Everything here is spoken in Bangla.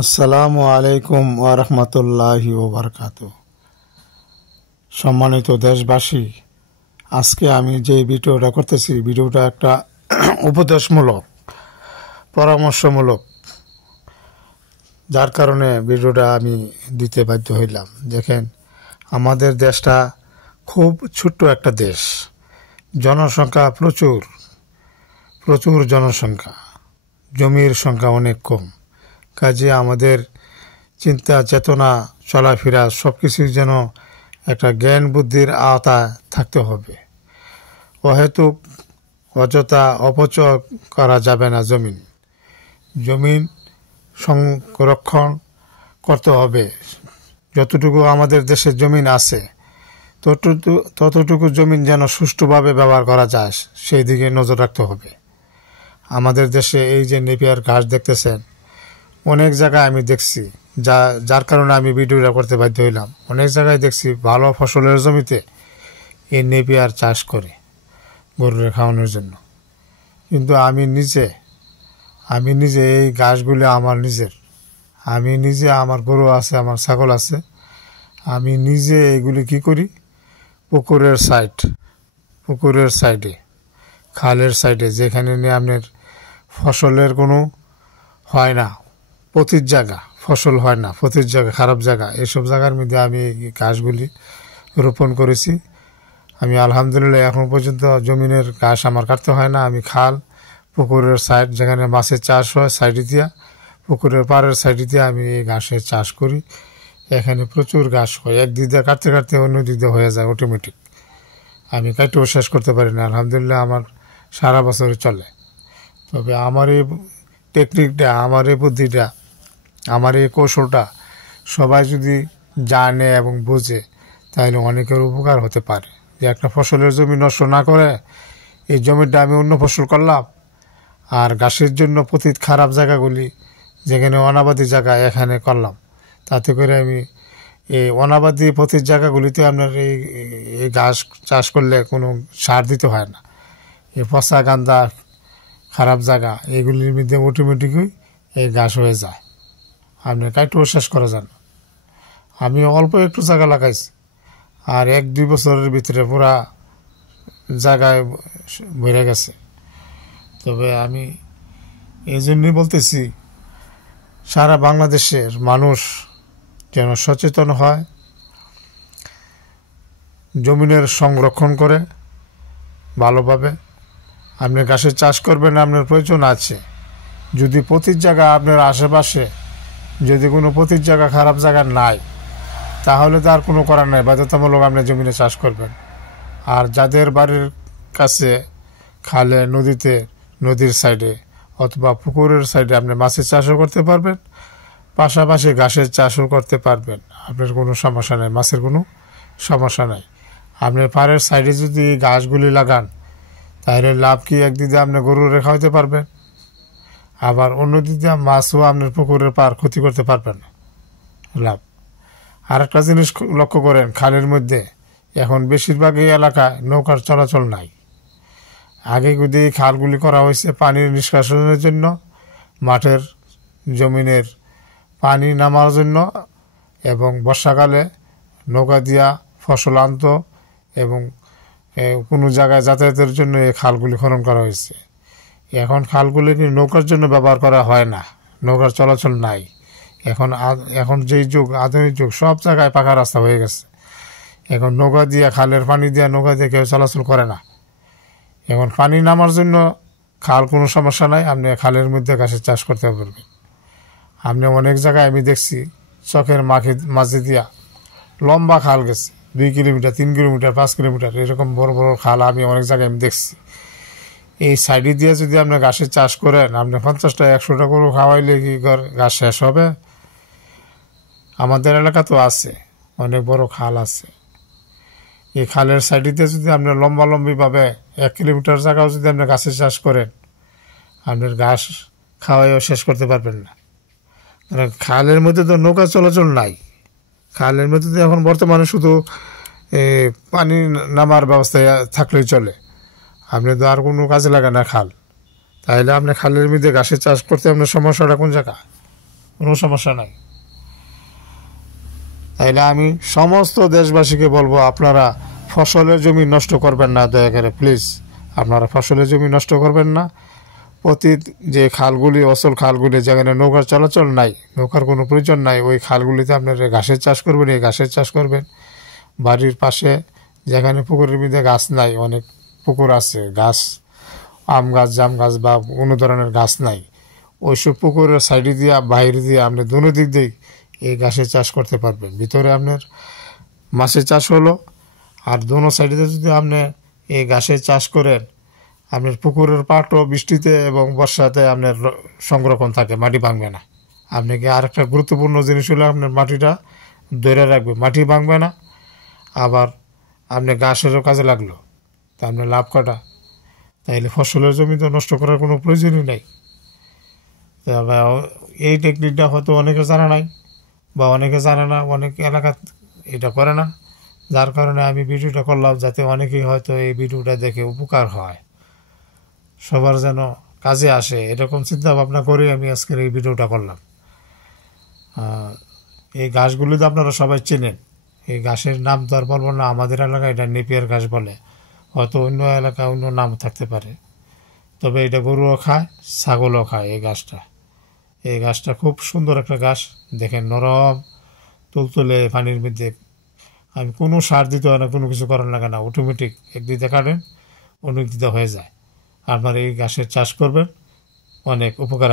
আসসালামু আলাইকুম ওয়া রাহমাতুল্লাহি ওয়া বারাকাতুহু। সম্মানিত দেশবাসী, আজকে আমি যে ভিডিওটা করতেছি, ভিডিওটা একটা উপদেশমূলক, পরামর্শমূলক, যার কারণে ভিডিওটা আমি দিতে বাধ্য হইলাম। দেখেন, আমাদের দেশটা খুব ছোট্ট একটা দেশ, জনসংখ্যা প্রচুর প্রচুর জনসংখ্যা, জমির সংখ্যা অনেক কম। কাজে আমাদের চিন্তা চেতনা চলাফেরা সব কিছুই যেন একটা জ্ঞান বুদ্ধির আওতায় থাকতে হবে। অহেতুক অযথা অপচয় করা যাবে না। জমিন সংরক্ষণ করতে হবে। যতটুকু আমাদের দেশে জমিন আছে ততটুকু জমিন যেন সুষ্ঠুভাবে ব্যবহার করা যায়, সেই দিকে নজর রাখতে হবে। আমাদের দেশে এই যে নেপিয়ার ঘাস দেখতেছেন, অনেক জায়গায় আমি দেখছি, যার কারণে আমি ভিডিওটা করতে বাধ্য হইলাম। অনেক জায়গায় দেখছি ভালো ফসলের জমিতে এই নেপিয়ার চাষ করে গরুরে খাওয়ানোর জন্য। কিন্তু আমি নিজে এই ঘাসগুলি আমার নিজের, আমার গরু আছে, আমার ছাগল আছে, আমি নিজে এইগুলি কি করি, পুকুরের সাইডে, খালের সাইডে, যেখানে নিয়ে আপনার ফসলের কোনো হয় না, পতির জায়গা, ফসল হয় না, পতির জায়গা, খারাপ জায়গা, এইসব জায়গার মধ্যে আমি এই ঘাসগুলি রোপণ করেছি। আমি আলহামদুলিল্লাহ এখন পর্যন্ত জমিনের ঘাস আমার কাটতে হয় না। আমি খাল, পুকুরের সাইড, যেখানে মাছের চাষ হয়, সাইডে দিয়া, পুকুরের পাড়ের সাইডে দিয়ে আমি এই ঘাসের চাষ করি। এখানে প্রচুর ঘাস হয়, এক দিক দিয়ে কাটতে কাটতে অন্য দিক দিয়ে হয়ে যায় অটোমেটিক। আমি কাটেও শেষ করতে পারি না। আলহামদুলিল্লাহ আমার সারা বছরে চলে। তবে আমার এই টেকনিকটা, আমার এই বুদ্ধিটা, আমার এই কৌশলটা সবাই যদি জানে এবং বুঝে, তাহলে অনেকের উপকার হতে পারে। যে একটা ফসলের জমি নষ্ট না করে এই জমিটা আমি অন্য ফসল করলাম, আর ঘাসের জন্য পতিত খারাপ জায়গাগুলি, যেখানে অনাবাদি জায়গা, এখানে করলাম। তাতে করে আমি এই অনাবাদি পতিত জায়গাগুলিতে আপনার এই ঘাস চাষ করলে কোনো সার দিতে হয় না। এই পচা গান্দা খারাপ জায়গা, এগুলির মধ্যে অটোমেটিকই এই ঘাস হয়ে যায়, আপনি কাইটেও শেষ করা যান। আমি অল্প একটু জায়গা লাগাইছি, আর 1-2 বছরের ভিতরে পুরা জায়গায় ভরে গেছে। তবে আমি এই জন্যই বলতেছি, সারা বাংলাদেশের মানুষ যেন সচেতন হয়, জমিনের সংরক্ষণ করে ভালোভাবে। আপনি ঘাসের চাষ করবেন, আপনার প্রয়োজন আছে। যদি পতির জায়গা আপনার আশেপাশে, যদি কোনো পতির জায়গা, খারাপ জায়গা নাই, তাহলে তো আর কোনো করার নাই, বাধ্যতামূলক আপনি জমিনে চাষ করবেন। আর যাদের বাড়ির কাছে খালে, নদীর সাইডে অথবা পুকুরের সাইডে আপনি মাছের চাষও করতে পারবেন, পাশাপাশি ঘাসের চাষও করতে পারবেন। আপনার কোনো সমস্যা নেই, মাছের কোনো সমস্যা নাই। আপনি পাড়ের সাইডে যদি ঘাসগুলি লাগান, তাহলে লাভ কি, একদিকে আপনি গরু রেখা হইতে পারবেন, আবার অন্য দিকে মাছও আপনার পুকুরের পাড় ক্ষতি করতে পারবেন না, লাভ। আর একটা জিনিস লক্ষ্য করেন, খালের মধ্যে এখন বেশিরভাগই এলাকায় নৌকার চলাচল নাই। আগে যদি খালগুলি করা হয়েছে পানির নিষ্কাশনের জন্য, মাঠের জমিনের পানি নামার জন্য, এবং বর্ষাকালে নৌকা দিয়া ফসল আনত, এবং কোনো জায়গায় যাতায়াতের জন্য এই খালগুলি খনন করা হয়েছে। এখন খালগুলি নৌকার জন্য ব্যবহার করা হয় না, নৌকার চলাচল নাই। এখন যেই যুগ, আধুনিক যুগ, সব জায়গায় পাকা রাস্তা হয়ে গেছে। এখন নৌকা দিয়ে, খালের পানি দিয়ে, নৌকা দিয়ে কেউ চলাচল করে না। এখন পানি নামার জন্য খাল কোনো সমস্যা নাই, আপনি খালের মধ্যে ঘাসের চাষ করতে পারবেন। আপনি অনেক জায়গায় আমি দেখছি চকের মাঝে দিয়া লম্বা খাল গেছে, 2 কিলোমিটার, 3 কিলোমিটার, 5 কিলোমিটার, এরকম বড় বড় খাল আমি অনেক জায়গায় আমি দেখছি। এই সাইডে দিয়ে যদি আপনি ঘাসের চাষ করেন, আপনি 50টা 100টা গরু খাওয়াইলে কি ঘাস শেষ হবে? আমাদের এলাকা তো আছে, অনেক বড় খাল আছে। এই খালের সাইডে যদি আপনি লম্বিভাবে 1 কিলোমিটার জায়গাও যদি আপনি ঘাসের চাষ করেন, আপনার ঘাস খাওয়াইও শেষ করতে পারবেন না। খালের মধ্যে তো নৌকা চলাচল নাই। খালের মধ্যে তো এখন বর্তমানে শুধু পানি নামার ব্যবস্থায় থাকলেই চলে, আপনি তো আর কোনো কাজে লাগে না খাল। তাহলে আপনি খালের মধ্যে ঘাসের চাষ করতে আপনার সমস্যাটা কোন জায়গা? কোনো সমস্যা নাই। তাইলে আমি সমস্ত দেশবাসীকে বলবো, আপনারা ফসলের জমি নষ্ট করবেন না, দয়া করে প্লিজ আপনারা ফসলের জমি নষ্ট করবেন না। প্রতি যে খালগুলি, অসল খালগুলি যেখানে নৌকার চলাচল নাই, নৌকার কোনো প্রয়োজন নাই, ওই খালগুলিতে আপনারা ঘাসের চাষ করবেন, এই ঘাসের চাষ করবেন। বাড়ির পাশে যেখানে পুকুরের মধ্যে গাছ নাই, অনেক পুকুর আছে, গাছ আম গাছ, জাম গাছ বা কোনো ধরনের গাছ নাই, ওইসব পুকুরের সাইডে দিয়ে বাইরে দিয়ে আপনি দুনো দিক দিয়ে এই ঘাসের চাষ করতে পারবেন। ভিতরে আপনার মাছের চাষ হলো, আর দোনো সাইডে যদি আপনি এই ঘাসের চাষ করেন, আপনার পুকুরের পাটও বৃষ্টিতে এবং বর্ষাতে আপনার সংরক্ষণ থাকে, মাটি ভাঙবে না। আপনাকে আরেকটা গুরুত্বপূর্ণ জিনিস হলো আপনার মাটিটা ধরে রাখবে, মাটি ভাঙবে না। আবার আপনি ঘাসেরও কাজে লাগলো, তা আপনার লাভ কটা। তাইলে ফসলের জমি তো নষ্ট করার কোনো প্রয়োজনই নেই। এই টেকনিকটা হয়তো অনেকে জানা নাই বা অনেকে জানে না, অনেক এলাকা এটা করে না, যার কারণে আমি ভিডিওটা করলাম, যাতে অনেকেই হয়তো এই ভিডিওটা দেখে উপকার হয়, সবার যেন কাজে আসে, এরকম চিন্তা ভাবনা করে আমি আজকের এই ভিডিওটা করলাম। এই গাছগুলি তো আপনারা সবাই চেনেন, এই গাছের নাম তো আর বলবো না। আমাদের এলাকায় এটা নেপিয়ার ঘাস বলে, হয়তো অন্য এলাকায় অন্য নাম থাকতে পারে, তবে এটা গরুও খায়, ছাগলও খায়। এই গাছটা খুব সুন্দর একটা গাছ, দেখেন নরম তুলতুলে পানির মধ্যে। আমি কোনো সার দিতে হয় না, কোনো কিছু করার লাগে না, অটোমেটিক এক দিতে কাটেন অনেক দিতে হয়ে যায়। আপনার এই গাছের চাষ করবেন, অনেক উপকার।